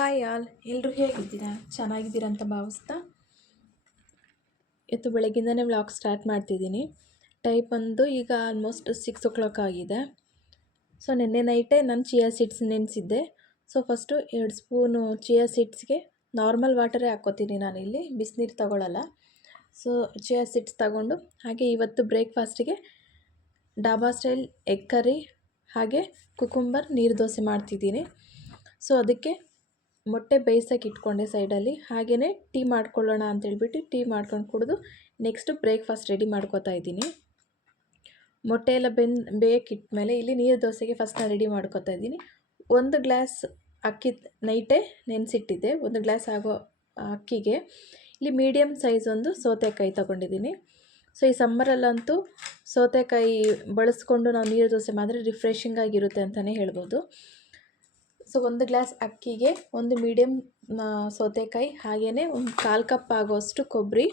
Hi all, ಎಲ್ಲರೂ ಹೇಗಿದ್ದೀರಾ? ಚೆನ್ನಾಗಿದ್ದೀರಾ ಅಂತ ಭಾವಿಸ್ತಾ ಇವತ್ತು ಬೆಳಗ್ಗಿಂದನೇ ವ್ಲಾಗ್ ಸ್ಟಾರ್ಟ್ ಮಾಡ್ತಿದ್ದೀನಿ. ಟೈಪ್ ಬಂದು ಈಗ ಆಲ್ಮೋಸ್ಟ್ 6 o'clock ಆಗಿದೆ. ಸೊ ನಿನ್ನೆ ನೈಟೇ ನಾನು ಚಿಯಾ ಸೀಡ್ಸ್ ನೆನೆಸಿದ್ದೆ. ಸೊ ಫಸ್ಟು 2 ಸ್ಪೂನು ಚಿಯಾ ಸೀಡ್ಸ್ಗೆ ನಾರ್ಮಲ್ ವಾಟರೇ ಹಾಕ್ಕೋತೀನಿ, ನಾನಿಲ್ಲಿ ಬಿಸಿನೀರು ತಗೊಳ್ಳಲ್ಲ. ಸೊ ಚಿಯಾ ಸೀಡ್ಸ್ ತಗೊಂಡು ಹಾಗೆ ಇವತ್ತು ಬ್ರೇಕ್ಫಾಸ್ಟಿಗೆ ಡಾಬಾ ಸ್ಟೈಲ್ ಎಗ್ ಕರಿ ಹಾಗೆ ಕುಕುಂಬರ್ ನೀರು ದೋಸೆ ಮಾಡ್ತಿದ್ದೀನಿ. ಸೊ ಅದಕ್ಕೆ ಮೊಟ್ಟೆ ಬೇಯಿಸೋಕೆ ಇಟ್ಕೊಂಡೆ ಸೈಡಲ್ಲಿ. ಹಾಗೆಯೇ ಟೀ ಮಾಡ್ಕೊಳ್ಳೋಣ ಅಂತೇಳ್ಬಿಟ್ಟು ಟೀ ಮಾಡ್ಕೊಂಡು ಕುಡಿದು ನೆಕ್ಸ್ಟು ಬ್ರೇಕ್ಫಾಸ್ಟ್ ರೆಡಿ ಮಾಡ್ಕೋತಾ ಇದ್ದೀನಿ. ಮೊಟ್ಟೆ ಎಲ್ಲ ಬೇಯಕ್ಕಿಟ್ಮೇಲೆ ಇಲ್ಲಿ ನೀರು ದೋಸೆಗೆ ಫಸ್ಟ್ ನಾನು ರೆಡಿ ಮಾಡ್ಕೋತಾ ಇದ್ದೀನಿ. 1 ಗ್ಲಾಸ್ ಅಕ್ಕಿ ನೈಟೇ ನೆನೆಸಿಟ್ಟಿದ್ದೆ. 1 ಗ್ಲಾಸ್ ಆಗೋ ಅಕ್ಕಿಗೆ ಇಲ್ಲಿ ಮೀಡಿಯಮ್ ಸೈಜ್ ಒಂದು ಸೌತೆಕಾಯಿ ತೊಗೊಂಡಿದ್ದೀನಿ. ಸೊ ಈ ಸಮ್ಮರಲ್ಲಂತೂ ಸೌತೆಕಾಯಿ ಬಳಸ್ಕೊಂಡು ನಾವು ನೀರು ದೋಸೆ ಮಾಡಿದ್ರೆ ರಿಫ್ರೆಶಿಂಗ್ ಆಗಿರುತ್ತೆ ಅಂತಲೇ ಹೇಳ್ಬೋದು. ಸೊ 1 ಗ್ಲಾಸ್ ಅಕ್ಕಿಗೆ 1 ಮೀಡಿಯಮ್ ಸೌತೆಕಾಯಿ, ಹಾಗೆಯೇ ಒಂದು 1/4 ಕಪ್ ಆಗೋಷ್ಟು ಕೊಬ್ಬರಿ,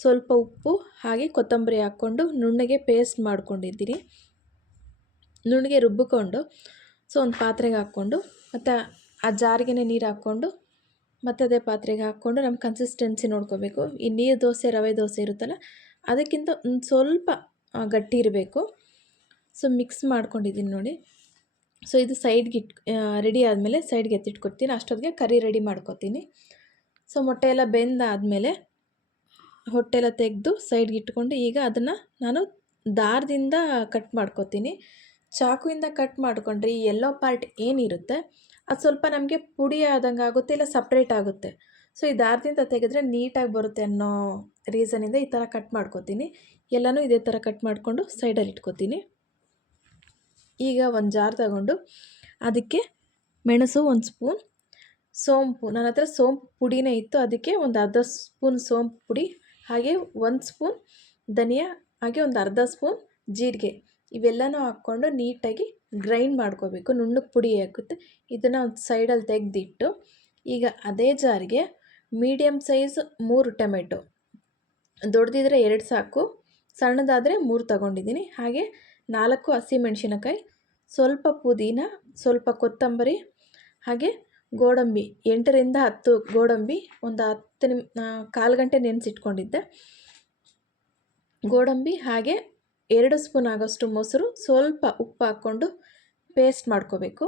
ಸ್ವಲ್ಪ ಉಪ್ಪು ಹಾಗೆ ಕೊತ್ತಂಬರಿ ಹಾಕ್ಕೊಂಡು ನುಣ್ಣಗೆ ಪೇಸ್ಟ್ ಮಾಡ್ಕೊಂಡಿದ್ದೀನಿ. ನುಣ್ಣಗೆ ರುಬ್ಬಿಕೊಂಡು ಸೊ ಒಂದು ಪಾತ್ರೆಗೆ ಹಾಕ್ಕೊಂಡು ಮತ್ತು ಆ ಜಾರಿಗೆ ನೀರು ಹಾಕ್ಕೊಂಡು ಮತ್ತು ಅದೇ ಪಾತ್ರೆಗೆ ಹಾಕ್ಕೊಂಡು ನಮ್ಮ ಕನ್ಸಿಸ್ಟೆನ್ಸಿ ನೋಡ್ಕೋಬೇಕು. ಈ ನೀರು ದೋಸೆ ರವೆ ದೋಸೆ ಇರುತ್ತಲ್ಲ, ಅದಕ್ಕಿಂತ ಒಂದು ಸ್ವಲ್ಪ ಗಟ್ಟಿ ಇರಬೇಕು. ಸೊ ಮಿಕ್ಸ್ ಮಾಡ್ಕೊಂಡಿದ್ದೀನಿ ನೋಡಿ. ಸೊ ಇದು ಸೈಡ್ಗೆ ರೆಡಿ ಆದಮೇಲೆ ಸೈಡ್ಗೆ ಎತ್ತಿಟ್ಕೊತೀನಿ. ಅಷ್ಟೊತ್ತಿಗೆ ಕರಿ ರೆಡಿ ಮಾಡ್ಕೊತೀನಿ. ಸೊ ಮೊಟ್ಟೆ ಎಲ್ಲ ಬೆಂದಾದಮೇಲೆ ಹೊಟ್ಟೆ ಎಲ್ಲ ತೆಗೆದು ಸೈಡ್ಗೆ ಇಟ್ಕೊಂಡು ಈಗ ಅದನ್ನು ನಾನು ದಾರದಿಂದ ಕಟ್ ಮಾಡ್ಕೊತೀನಿ. ಚಾಕುವಿಂದ ಕಟ್ ಮಾಡಿಕೊಂಡ್ರೆ ಈ ಎಲ್ಲೋ ಪಾರ್ಟ್ ಏನಿರುತ್ತೆ ಅದು ಸ್ವಲ್ಪ ನಮಗೆ ಪುಡಿ ಆದಂಗೆ ಆಗುತ್ತೆ, ಇಲ್ಲ ಸಪ್ರೇಟ್ ಆಗುತ್ತೆ. ಸೊ ಈ ದಾರದಿಂದ ತೆಗೆದ್ರೆ ನೀಟಾಗಿ ಬರುತ್ತೆ ಅನ್ನೋ ರೀಸನಿಂದ ಈ ಥರ ಕಟ್ ಮಾಡ್ಕೊತೀನಿ. ಎಲ್ಲನೂ ಇದೇ ಥರ ಕಟ್ ಮಾಡಿಕೊಂಡು ಸೈಡಲ್ಲಿ ಇಟ್ಕೊತೀನಿ. ಈಗ ಒಂದು ಜಾರ್ ತಗೊಂಡು ಅದಕ್ಕೆ ಮೆಣಸು 1 ಸ್ಪೂನ್, ಸೋಂಪು ನನ್ನ ಹತ್ರ ಸೋಂಪು ಪುಡಿನೇ ಇತ್ತು, ಅದಕ್ಕೆ ಒಂದು ಅರ್ಧ ಸ್ಪೂನ್ ಸೋಂಪು ಪುಡಿ, ಹಾಗೆ 1 ಸ್ಪೂನ್ ಧನಿಯಾ, ಹಾಗೆ ಒಂದು ಅರ್ಧ ಸ್ಪೂನ್ ಜೀರಿಗೆ, ಇವೆಲ್ಲನೂ ಹಾಕ್ಕೊಂಡು ನೀಟಾಗಿ ಗ್ರೈಂಡ್ ಮಾಡ್ಕೋಬೇಕು. ನುಣ್ಣಗೆ ಪುಡಿ ಆಗುತ್ತೆ. ಇದನ್ನು ಒಂದು ಸೈಡಲ್ಲಿ ತೆಗೆದಿಟ್ಟು ಈಗ ಅದೇ ಜಾರಿಗೆ ಮೀಡಿಯಮ್ ಸೈಜ್ 3 ಟೊಮೆಟೊ, ದೊಡ್ಡದಿದ್ರೆ 2 ಸಾಕು, ಸಣ್ಣದಾದರೆ 3 ತಗೊಂಡಿದ್ದೀನಿ. ಹಾಗೆ 4 ಹಸಿಮೆಣಸಿನಕಾಯಿ, ಸ್ವಲ್ಪ ಪುದೀನ, ಸ್ವಲ್ಪ ಕೊತ್ತಂಬರಿ, ಹಾಗೆ ಗೋಡಂಬಿ 8ರಿಂದ 10 ಗೋಡಂಬಿ, ಒಂದು 1/4 ಗಂಟೆ ನೆನೆಸಿಟ್ಕೊಂಡಿದ್ದೆ ಗೋಡಂಬಿ, ಹಾಗೆ 2 ಸ್ಪೂನ್ ಆಗೋಷ್ಟು ಮೊಸರು, ಸ್ವಲ್ಪ ಉಪ್ಪು ಹಾಕ್ಕೊಂಡು ಪೇಸ್ಟ್ ಮಾಡ್ಕೋಬೇಕು.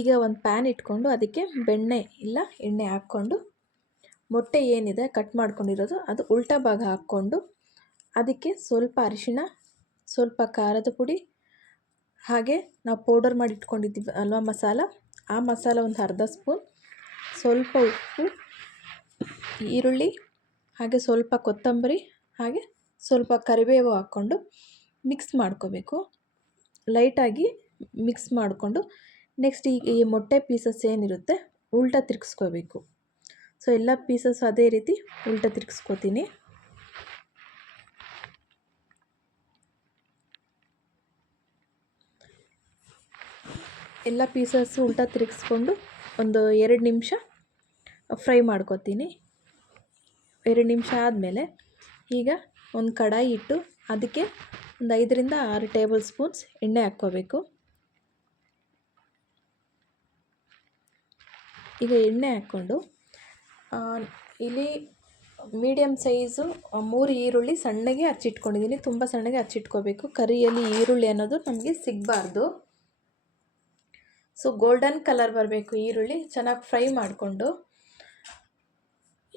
ಈಗ ಒಂದು ಪ್ಯಾನ್ ಇಟ್ಕೊಂಡು ಅದಕ್ಕೆ ಬೆಣ್ಣೆ ಇಲ್ಲ ಎಣ್ಣೆ ಹಾಕ್ಕೊಂಡು ಮೊಟ್ಟೆ ಏನಿದೆ ಕಟ್ ಮಾಡ್ಕೊಂಡಿರೋದು ಅದು ಉಲ್ಟಾ ಭಾಗ ಹಾಕ್ಕೊಂಡು ಅದಕ್ಕೆ ಸ್ವಲ್ಪ ಅರಿಶಿಣ, ಸ್ವಲ್ಪ ಖಾರದ ಪುಡಿ, ಹಾಗೆ ನಾವು ಪೌಡರ್ ಮಾಡಿ ಇಟ್ಕೊಂಡಿದ್ದೀವಿ ಅಲ್ವಾ ಮಸಾಲ, ಆ ಮಸಾಲ ಒಂದು ಅರ್ಧ ಸ್ಪೂನ್, ಸ್ವಲ್ಪ ಉಪ್ಪು, ಈರುಳ್ಳಿ, ಹಾಗೆ ಸ್ವಲ್ಪ ಕೊತ್ತಂಬರಿ, ಹಾಗೆ ಸ್ವಲ್ಪ ಕರಿಬೇವು ಹಾಕ್ಕೊಂಡು ಮಿಕ್ಸ್ ಮಾಡ್ಕೋಬೇಕು. ಲೈಟಾಗಿ ಮಿಕ್ಸ್ ಮಾಡಿಕೊಂಡು ನೆಕ್ಸ್ಟ್ ಈ ಮೊಟ್ಟೆ ಪೀಸಸ್ ಏನಿರುತ್ತೆ ಉಲ್ಟಾ ತಿರ್ಗಿಸ್ಕೋಬೇಕು. ಸೊ ಎಲ್ಲ ಪೀಸಸ್ ಅದೇ ರೀತಿ ಉಲ್ಟಾ ತಿರ್ಗಿಸ್ಕೋತೀನಿ. ಎಲ್ಲ ಪೀಸಸ್ಸು ಉಲ್ಟಾ ತಿರುಗಿಸ್ಕೊಂಡು ಒಂದು 2 ನಿಮಿಷ ಫ್ರೈ ಮಾಡ್ಕೊತೀನಿ. 2 ನಿಮಿಷ ಆದಮೇಲೆ ಈಗ ಒಂದು ಕಡಾಯಿ ಇಟ್ಟು ಅದಕ್ಕೆ ಒಂದು 5ರಿಂದ 6 ಟೇಬಲ್ ಸ್ಪೂನ್ಸ್ ಎಣ್ಣೆ ಹಾಕ್ಕೋಬೇಕು. ಈಗ ಎಣ್ಣೆ ಹಾಕ್ಕೊಂಡು ಇಲ್ಲಿ ಮೀಡಿಯಮ್ ಸೈಜು 3 ಈರುಳ್ಳಿ ಸಣ್ಣಗೆ ಹಚ್ಚಿಟ್ಕೊಂಡಿದ್ದೀನಿ. ತುಂಬ ಸಣ್ಣಗೆ ಹಚ್ಚಿಟ್ಕೋಬೇಕು. ಕರಿಯಲ್ಲಿ ಈರುಳ್ಳಿ ಅನ್ನೋದು ನಮಗೆ ಸಿಗಬಾರ್ದು. ಸೊ ಗೋಲ್ಡನ್ ಕಲರ್ ಬರಬೇಕು ಈರುಳ್ಳಿ. ಚೆನ್ನಾಗಿ ಫ್ರೈ ಮಾಡಿಕೊಂಡು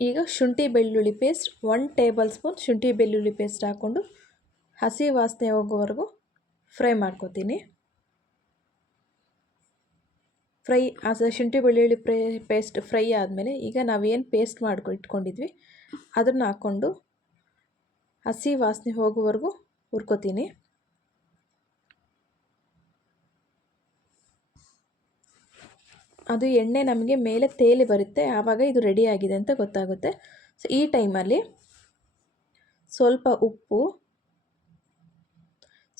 ಈಗ ಶುಂಠಿ ಬೆಳ್ಳುಳ್ಳಿ ಪೇಸ್ಟ್ 1 ಟೇಬಲ್ ಸ್ಪೂನ್ ಶುಂಠಿ ಬೆಳ್ಳುಳ್ಳಿ ಪೇಸ್ಟ್ ಹಾಕ್ಕೊಂಡು ಹಸಿ ವಾಸನೆ ಹೋಗೋವರೆಗೂ ಫ್ರೈ ಮಾಡ್ಕೋತೀನಿ. ಶುಂಠಿ ಬೆಳ್ಳುಳ್ಳಿ ಪೇಸ್ಟ್ ಫ್ರೈ ಆದಮೇಲೆ ಈಗ ನಾವೇನು ಪೇಸ್ಟ್ ಇಟ್ಕೊಂಡಿದ್ವಿ ಅದನ್ನು ಹಾಕ್ಕೊಂಡು ಹಸಿ ವಾಸನೆ ಹೋಗೋವರೆಗೂ ಹುರ್ಕೋತೀನಿ. ಅದು ಎಣ್ಣೆ ನಮಗೆ ಮೇಲೆ ತೇಲಿ ಬರುತ್ತೆ, ಆವಾಗ ಇದು ರೆಡಿ ಆಗಿದೆ ಅಂತ ಗೊತ್ತಾಗುತ್ತೆ. ಸೊ ಈ ಟೈಮಲ್ಲಿ ಸ್ವಲ್ಪ ಉಪ್ಪು,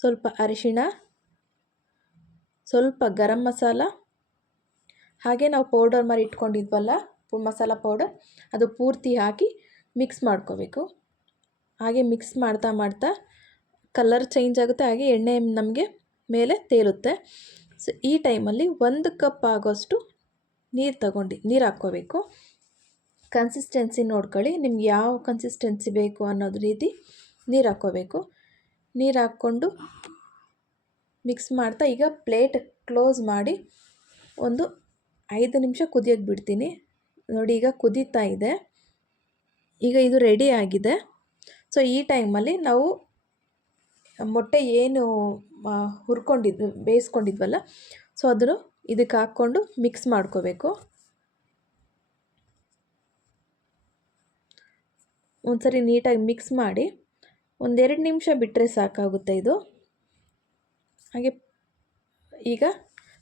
ಸ್ವಲ್ಪ ಅರಿಶಿಣ, ಸ್ವಲ್ಪ ಗರಂ ಮಸಾಲ, ಹಾಗೆ ನಾವು ಪೌಡರ್ ಮಾಡಿ ಇಟ್ಕೊಂಡಿದ್ವಲ್ಲ ಮಸಾಲ ಪೌಡರ್, ಅದು ಪೂರ್ತಿ ಹಾಕಿ ಮಿಕ್ಸ್ ಮಾಡ್ಕೋಬೇಕು. ಹಾಗೆ ಮಿಕ್ಸ್ ಮಾಡ್ತಾ ಮಾಡ್ತಾ ಕಲರ್ ಚೇಂಜ್ ಆಗುತ್ತೆ, ಹಾಗೆ ಎಣ್ಣೆ ನಮಗೆ ಮೇಲೆ ತೇಲುತ್ತೆ. ಸೊ ಈ ಟೈಮಲ್ಲಿ 1 ಕಪ್ ಆಗೋಷ್ಟು ನೀರು ಹಾಕ್ಕೋಬೇಕು. ಕನ್ಸಿಸ್ಟೆನ್ಸಿ ನೋಡ್ಕೊಳ್ಳಿ, ನಿಮ್ಗೆ ಯಾವ ಕನ್ಸಿಸ್ಟೆನ್ಸಿ ಬೇಕು ಅನ್ನೋದು ರೀತಿ ನೀರು ಹಾಕ್ಕೋಬೇಕು. ನೀರು ಹಾಕ್ಕೊಂಡು ಮಿಕ್ಸ್ ಮಾಡ್ತಾ ಈಗ ಪ್ಲೇಟ್ ಕ್ಲೋಸ್ ಮಾಡಿ ಒಂದು 5 ನಿಮಿಷ ಕುದಿಯೋಕ್ಕೆ ಬಿಡ್ತೀನಿ. ನೋಡಿ ಈಗ ಕುದೀತಾ ಇದೆ. ಈಗ ಇದು ರೆಡಿ ಆಗಿದೆ. ಸೊ ಈ ಟೈಮಲ್ಲಿ ನಾವು ಮೊಟ್ಟೆ ಏನು ಬೇಯಿಸ್ಕೊಂಡಿದ್ವಲ್ಲ, ಸೊ ಅದನ್ನು ಇದಕ್ಕೆ ಹಾಕ್ಕೊಂಡು ಮಿಕ್ಸ್ ಮಾಡ್ಕೋಬೇಕು. ಒಂದ್ಸರಿ ನೀಟಾಗಿ ಮಿಕ್ಸ್ ಮಾಡಿ 1-2 ನಿಮಿಷ ಬಿಟ್ಟರೆ ಸಾಕಾಗುತ್ತೆ ಇದು. ಹಾಗೆ ಈಗ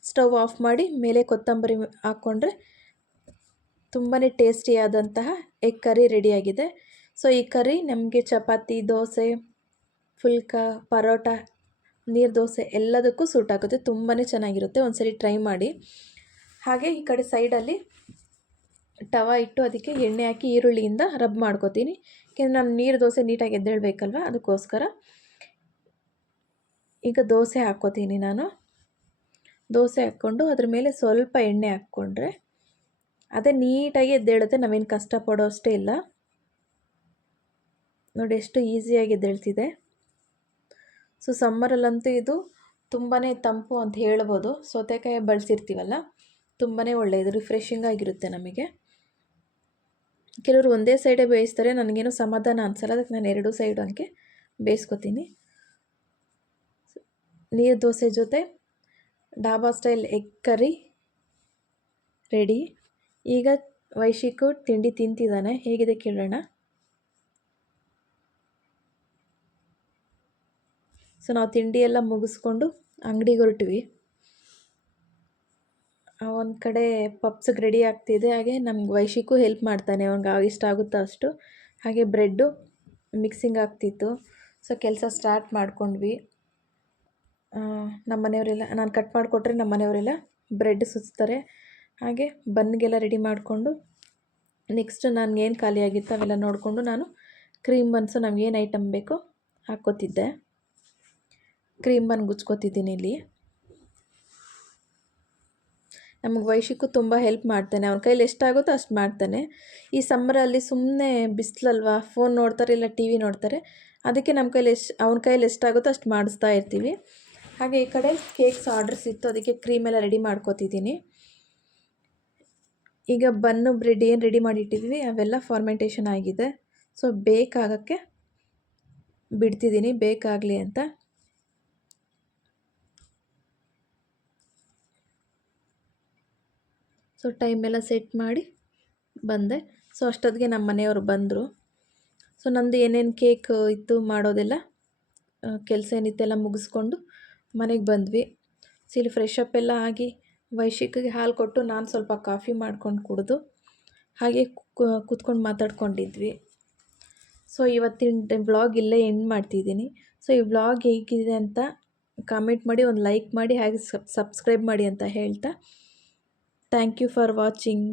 ಸ್ಟವ್ ಆಫ್ ಮಾಡಿ ಮೇಲೆ ಕೊತ್ತಂಬರಿ ಹಾಕ್ಕೊಂಡ್ರೆ ತುಂಬಾ ಟೇಸ್ಟಿಯಾದಂತಹ ಎಗ್ ಕರಿ ರೆಡಿಯಾಗಿದೆ. ಸೊ ಈ ಕರಿ ನಮಗೆ ಚಪಾತಿ, ದೋಸೆ, ಫುಲ್ಕ, ಪರೋಟ, ನೀರು ದೋಸೆ ಎಲ್ಲದಕ್ಕೂ ಸೂಟ್ ಆಗುತ್ತೆ. ತುಂಬಾ ಚೆನ್ನಾಗಿರುತ್ತೆ, ಒಂದ್ಸರಿ ಟ್ರೈ ಮಾಡಿ. ಹಾಗೆ ಈ ಕಡೆ ಸೈಡಲ್ಲಿ ತವಾ ಇಟ್ಟು ಅದಕ್ಕೆ ಎಣ್ಣೆ ಹಾಕಿ ಈರುಳ್ಳಿಯಿಂದ ರಬ್ ಮಾಡ್ಕೋತೀನಿ. ಯಾಕೆಂದರೆ ನಾನು ನೀರು ದೋಸೆ ನೀಟಾಗಿ ಎದ್ದೇಳಬೇಕಲ್ವ, ಅದಕ್ಕೋಸ್ಕರ. ಈಗ ದೋಸೆ ಹಾಕ್ಕೋತೀನಿ ನಾನು. ದೋಸೆ ಹಾಕ್ಕೊಂಡು ಅದ್ರ ಮೇಲೆ ಸ್ವಲ್ಪ ಎಣ್ಣೆ ಹಾಕ್ಕೊಂಡ್ರೆ ಅದೇ ನೀಟಾಗಿ ಎದ್ದೇಳುತ್ತೆ, ನಾವೇನು ಕಷ್ಟಪಡೋ ಅಷ್ಟೇ ಇಲ್ಲ. ನೋಡಿ ಎಷ್ಟು ಈಸಿಯಾಗಿ ಎದ್ದೇಳ್ತಿದೆ. ಸೊ ಸಮ್ಮರಲ್ಲಂತೂ ಇದು ತುಂಬಾ ತಂಪು ಅಂತ ಹೇಳ್ಬೋದು. ಸೌತೆಕಾಯಿ ಬಳಸಿರ್ತೀವಲ್ಲ, ತುಂಬಾ ಒಳ್ಳೆಯದು, ರಿಫ್ರೆಶಿಂಗ್ ಆಗಿರುತ್ತೆ ನಮಗೆ. ಕೆಲವರು ಒಂದೇ ಸೈಡೇ ಬೇಯಿಸ್ತಾರೆ, ನನಗೇನು ಸಮಾಧಾನ ಅನಿಸಲ್ಲ, ಅದಕ್ಕೆ ನಾನು 2 ಸೈಡು ಹಂಗೆ ಬೇಯಿಸ್ಕೊತೀನಿ. ನೀರು ದೋಸೆ ಜೊತೆ ಡಾಬಾ ಸ್ಟೈಲ್ ಎಗ್ ಕರಿ ರೆಡಿ. ಈಗ ವೈಶಿಕು ತಿಂಡಿ ತಿಂತಿದ್ದಾನೆ, ಹೇಗಿದೆ ಕೇಳೋಣ. ಸೊ ನಾವು ತಿಂಡಿ ಎಲ್ಲ ಮುಗಿಸ್ಕೊಂಡು ಅಂಗಡಿಗೆ ಹೊರಟ್ವಿ. ಒಂದು ಕಡೆ ಪಪ್ಸಿಗೆ ರೆಡಿ ಆಗ್ತಿದೆ, ಹಾಗೆ ನಮ್ಗೆ ವೈಶಿಕು ಹೆಲ್ಪ್ ಮಾಡ್ತಾನೆ, ಅವ್ನಿಗೆ ಇಷ್ಟ ಆಗುತ್ತೋ ಅಷ್ಟು. ಹಾಗೆ ಬ್ರೆಡ್ಡು ಮಿಕ್ಸಿಂಗ್ ಆಗ್ತಿತ್ತು. ಸೊ ಕೆಲಸ ಸ್ಟಾರ್ಟ್ ಮಾಡ್ಕೊಂಡ್ವಿ. ನಮ್ಮ ಮನೆಯವರೆಲ್ಲ, ನಾನು ಕಟ್ ಮಾಡಿಕೊಟ್ರೆ ನಮ್ಮ ಮನೆಯವರೆಲ್ಲ ಬ್ರೆಡ್ ಸುಚ್ತಾರೆ. ಹಾಗೆ ಬನ್ಗೆಲ್ಲ ರೆಡಿ ಮಾಡಿಕೊಂಡು ನೆಕ್ಸ್ಟ್ ನನಗೇನು ಖಾಲಿಯಾಗಿತ್ತು ಅವೆಲ್ಲ ನೋಡಿಕೊಂಡು ನಾನು ಕ್ರೀಮ್ ಬನ್ಸು ನಮಗೇನು ಐಟಮ್ ಬೇಕೋ ಹಾಕ್ಕೋತಿದ್ದೆ. ಕ್ರೀಮ್ ಬನ್ ಗುಚ್ಕೋತಿದ್ದೀನಿ ಇಲ್ಲಿ. ನಮಗೆ ವೈಶಿಕು ತುಂಬ ಹೆಲ್ಪ್ ಮಾಡ್ತಾನೆ, ಅವನ ಕೈಲಿ ಎಷ್ಟಾಗುತ್ತೋ ಅಷ್ಟು ಮಾಡ್ತಾನೆ. ಈ ಸಮ್ಮರಲ್ಲಿ ಸುಮ್ಮನೆ ಬಿಸಿಲಲ್ವ, ಫೋನ್ ನೋಡ್ತಾರೆ ಇಲ್ಲ ಟಿ ವಿ ನೋಡ್ತಾರೆ, ಅದಕ್ಕೆ ನಮ್ಮ ಕೈಲಿ ಅವನ ಕೈಲಿ ಎಷ್ಟಾಗುತ್ತೋ ಅಷ್ಟು ಮಾಡಿಸ್ತಾ ಇರ್ತೀವಿ. ಹಾಗೆ ಈ ಕಡೆ ಕೇಕ್ಸ್ ಆರ್ಡರ್ಸ್ ಇತ್ತು, ಅದಕ್ಕೆ ಕ್ರೀಮೆಲ್ಲ ರೆಡಿ ಮಾಡ್ಕೋತಿದ್ದೀನಿ. ಈಗ ಬನ್ನು ಬ್ರೆಡ್ ಏನು ರೆಡಿ ಮಾಡಿಟ್ಟಿದ್ವಿ ಅವೆಲ್ಲ ಫಾರ್ಮೆಂಟೇಷನ್ ಆಗಿದೆ. ಸೊ ಬೇಕಾಗೋಕ್ಕೆ ಬಿಡ್ತಿದ್ದೀನಿ, ಬೇಕಾಗಲಿ ಅಂತ. ಸೊ ಟೈಮೆಲ್ಲ ಸೆಟ್ ಮಾಡಿ ಬಂದೆ. ಸೊ ಅಷ್ಟೊತ್ತಿಗೆ ನಮ್ಮ ಮನೆಯವರು ಬಂದರು. ಸೊ ನಂದು ಏನೇನು ಕೇಕ್ ಇತ್ತು ಮಾಡೋದೆಲ್ಲ ಕೆಲಸ ಏನಿತ್ತೆಲ್ಲ ಮುಗಿಸ್ಕೊಂಡು ಮನೆಗೆ ಬಂದ್ವಿ. ಸೊ ಇಲ್ಲಿ ಫ್ರೆಶ್ ಅಪ್ ಎಲ್ಲ ಆಗಿ ವೈಶಿಕಿಗೆ ಹಾಲು ಕೊಟ್ಟು ನಾನು ಸ್ವಲ್ಪ ಕಾಫಿ ಮಾಡ್ಕೊಂಡು ಕುಡಿದು ಹಾಗೆ ಕೂತ್ಕೊಂಡು ಮಾತಾಡ್ಕೊಂಡಿದ್ವಿ. ಸೊ ಇವತ್ತಿನ ವ್ಲಾಗ್ ಇಲ್ಲೇ ಎಂಡ್ ಮಾಡ್ತಿದ್ದೀನಿ. ಸೊ ಈ ವ್ಲಾಗ್ ಹೇಗಿದೆ ಅಂತ ಕಾಮೆಂಟ್ ಮಾಡಿ, ಒಂದು ಲೈಕ್ ಮಾಡಿ, ಹಾಗೆ ಸಬ್ಸ್ಕ್ರೈಬ್ ಮಾಡಿ ಅಂತ ಹೇಳ್ತಾ, ಥ್ಯಾಂಕ್ ಯು ಫಾರ್ ವಾಚಿಂಗ್.